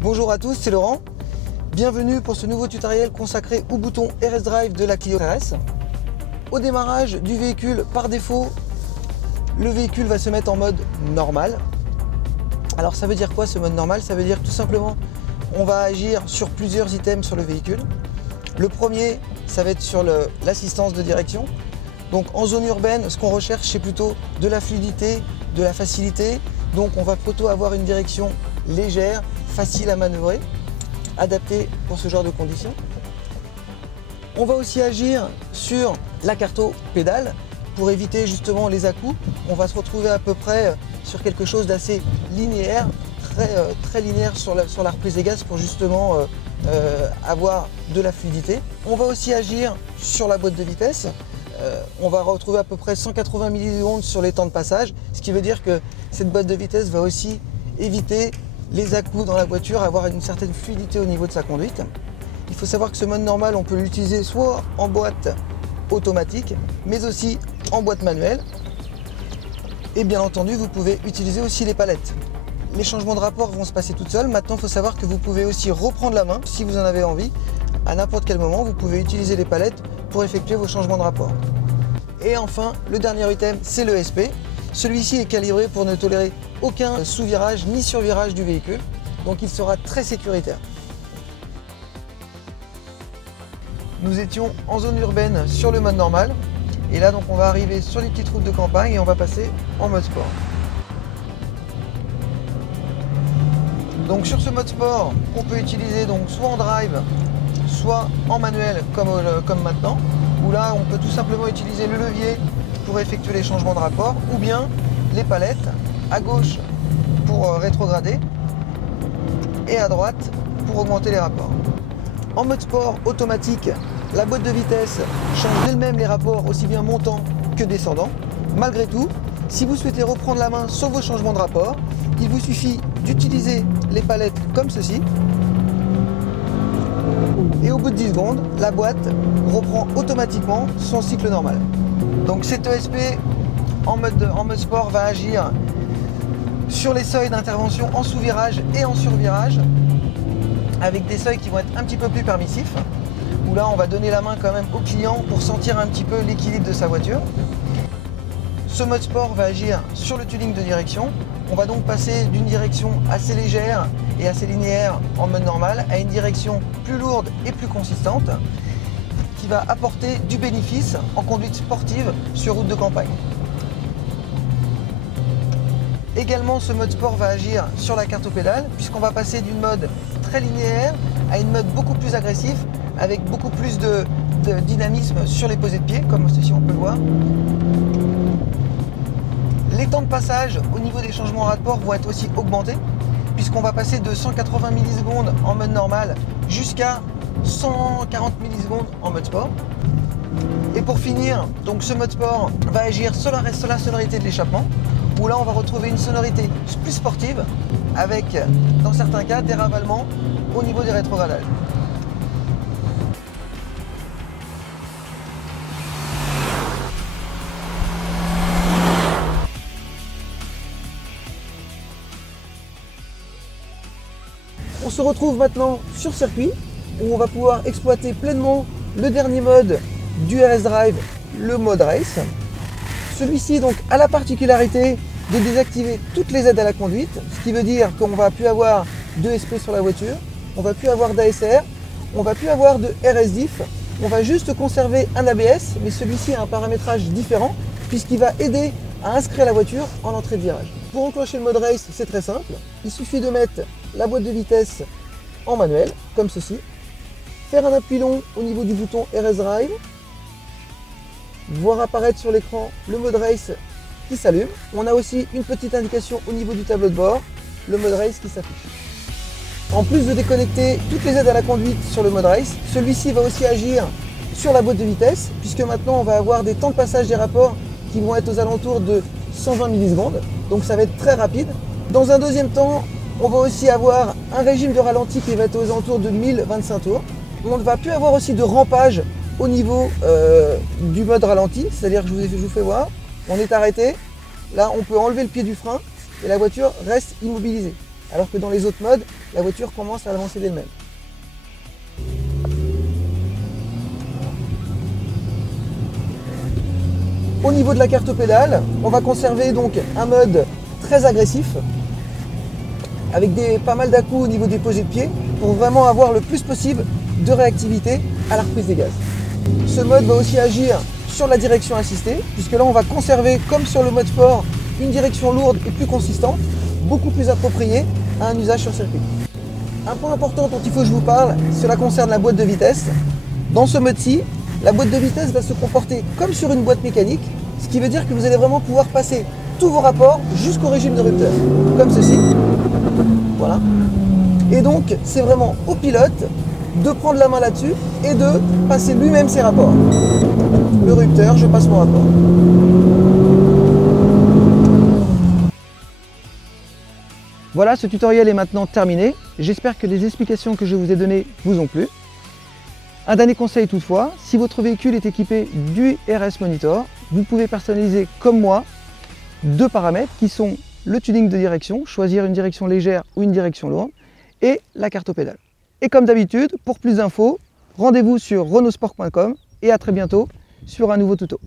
Bonjour à tous, c'est Laurent. Bienvenue pour ce nouveau tutoriel consacré au bouton RS Drive de la Clio RS. Au démarrage du véhicule, par défaut, le véhicule va se mettre en mode normal. Alors ça veut dire quoi ce mode normal? Ça veut dire tout simplement on va agir sur plusieurs items sur le véhicule. Le premier, ça va être sur l'assistance de direction. Donc en zone urbaine, ce qu'on recherche, c'est plutôt de la fluidité, de la facilité. Donc on va plutôt avoir une direction légère, facile à manœuvrer, adaptée pour ce genre de conditions. On va aussi agir sur la carto-pédale pour éviter justement les à-coups. On va se retrouver à peu près sur quelque chose d'assez linéaire, très linéaire sur la reprise des gaz pour justement avoir de la fluidité. On va aussi agir sur la boîte de vitesse. On va retrouver à peu près 180 millisecondes sur les temps de passage, ce qui veut dire que cette boîte de vitesse va aussi éviter les à-coups dans la voiture, avoir une certaine fluidité au niveau de sa conduite. Il faut savoir que ce mode normal, on peut l'utiliser soit en boîte automatique, mais aussi en boîte manuelle. Et bien entendu, vous pouvez utiliser aussi les palettes. Les changements de rapport vont se passer toutes seules. Maintenant, il faut savoir que vous pouvez aussi reprendre la main si vous en avez envie. À n'importe quel moment, vous pouvez utiliser les palettes pour effectuer vos changements de rapport. Et enfin, le dernier item, c'est le SP. Celui-ci est calibré pour ne tolérer aucun sous-virage ni sur-virage du véhicule, donc il sera très sécuritaire. Nous étions en zone urbaine sur le mode normal, et là donc on va arriver sur les petites routes de campagne et on va passer en mode sport. Donc sur ce mode sport, on peut utiliser donc soit en drive, soit en manuel comme maintenant, où là on peut tout simplement utiliser le levier pour effectuer les changements de rapport, ou bien les palettes à gauche pour rétrograder et à droite pour augmenter les rapports. En mode sport automatique, la boîte de vitesse change d'elle-même les rapports aussi bien montants que descendants. Malgré tout, si vous souhaitez reprendre la main sur vos changements de rapport, il vous suffit d'utiliser les palettes comme ceci. Et au bout de 10 secondes, la boîte reprend automatiquement son cycle normal. Donc cet ESP en mode sport va agir sur les seuils d'intervention en sous-virage et en sur-virage, avec des seuils qui vont être un petit peu plus permissifs, où là on va donner la main quand même au client pour sentir un petit peu l'équilibre de sa voiture. Ce mode sport va agir sur le tuning de direction. On va donc passer d'une direction assez légère et assez linéaire en mode normal à une direction plus lourde et plus consistante qui va apporter du bénéfice en conduite sportive sur route de campagne. Également, ce mode sport va agir sur la carto-pédale puisqu'on va passer d'une mode très linéaire à une mode beaucoup plus agressive avec beaucoup plus de dynamisme sur les posées de pied, comme ceci on peut le voir. Les temps de passage au niveau des changements de rapport vont être aussi augmentés puisqu'on va passer de 180 millisecondes en mode normal jusqu'à 140 millisecondes en mode sport. Et pour finir, donc ce mode sport va agir sur la sonorité de l'échappement, où là on va retrouver une sonorité plus sportive avec, dans certains cas, des ravalements au niveau des rétrogradages. On se retrouve maintenant sur circuit où on va pouvoir exploiter pleinement le dernier mode du RS Drive, le mode Race. Celui-ci donc a la particularité de désactiver toutes les aides à la conduite, ce qui veut dire qu'on ne va plus avoir de SP sur la voiture, on ne va plus avoir d'ASR, on ne va plus avoir de RSDIF, on va juste conserver un ABS, mais celui-ci a un paramétrage différent puisqu'il va aider à inscrire la voiture en entrée de virage. Pour enclencher le mode Race, c'est très simple, il suffit de mettre la boîte de vitesse en manuel, comme ceci, faire un appui long au niveau du bouton RS Drive, voir apparaître sur l'écran le mode Race qui s'allume. On a aussi une petite indication au niveau du tableau de bord, le mode Race qui s'affiche. En plus de déconnecter toutes les aides à la conduite sur le mode Race, celui-ci va aussi agir sur la boîte de vitesse, puisque maintenant on va avoir des temps de passage des rapports qui vont être aux alentours de 120 millisecondes, donc ça va être très rapide. Dans un deuxième temps, on va aussi avoir un régime de ralenti qui va être aux alentours de 1025 tours. On ne va plus avoir aussi de rampage au niveau du mode ralenti, c'est-à-dire que je vous fais voir, on est arrêté, là on peut enlever le pied du frein et la voiture reste immobilisée. Alors que dans les autres modes, la voiture commence à avancer d'elle-même. Au niveau de la carte pédale, on va conserver donc un mode très agressif, avec pas mal d'à-coups au niveau des posés de pied, pour vraiment avoir le plus possible de réactivité à la reprise des gaz. Ce mode va aussi agir sur la direction assistée, puisque là on va conserver, comme sur le mode sport, une direction lourde et plus consistante, beaucoup plus appropriée à un usage sur circuit. Un point important dont il faut que je vous parle, cela concerne la boîte de vitesse. Dans ce mode-ci, la boîte de vitesse va se comporter comme sur une boîte mécanique, ce qui veut dire que vous allez vraiment pouvoir passer tous vos rapports jusqu'au régime de rupteur, comme ceci. Voilà. Et donc, c'est vraiment au pilote de prendre la main là-dessus et de passer lui-même ses rapports. Le rupteur, je passe mon rapport. Voilà, ce tutoriel est maintenant terminé. J'espère que les explications que je vous ai données vous ont plu. Un dernier conseil toutefois, si votre véhicule est équipé du RS Monitor, vous pouvez personnaliser comme moi deux paramètres qui sont le tuning de direction, choisir une direction légère ou une direction lourde, et la carte aux pédales. Et comme d'habitude, pour plus d'infos, rendez-vous sur renaultsport.com et à très bientôt sur un nouveau tuto.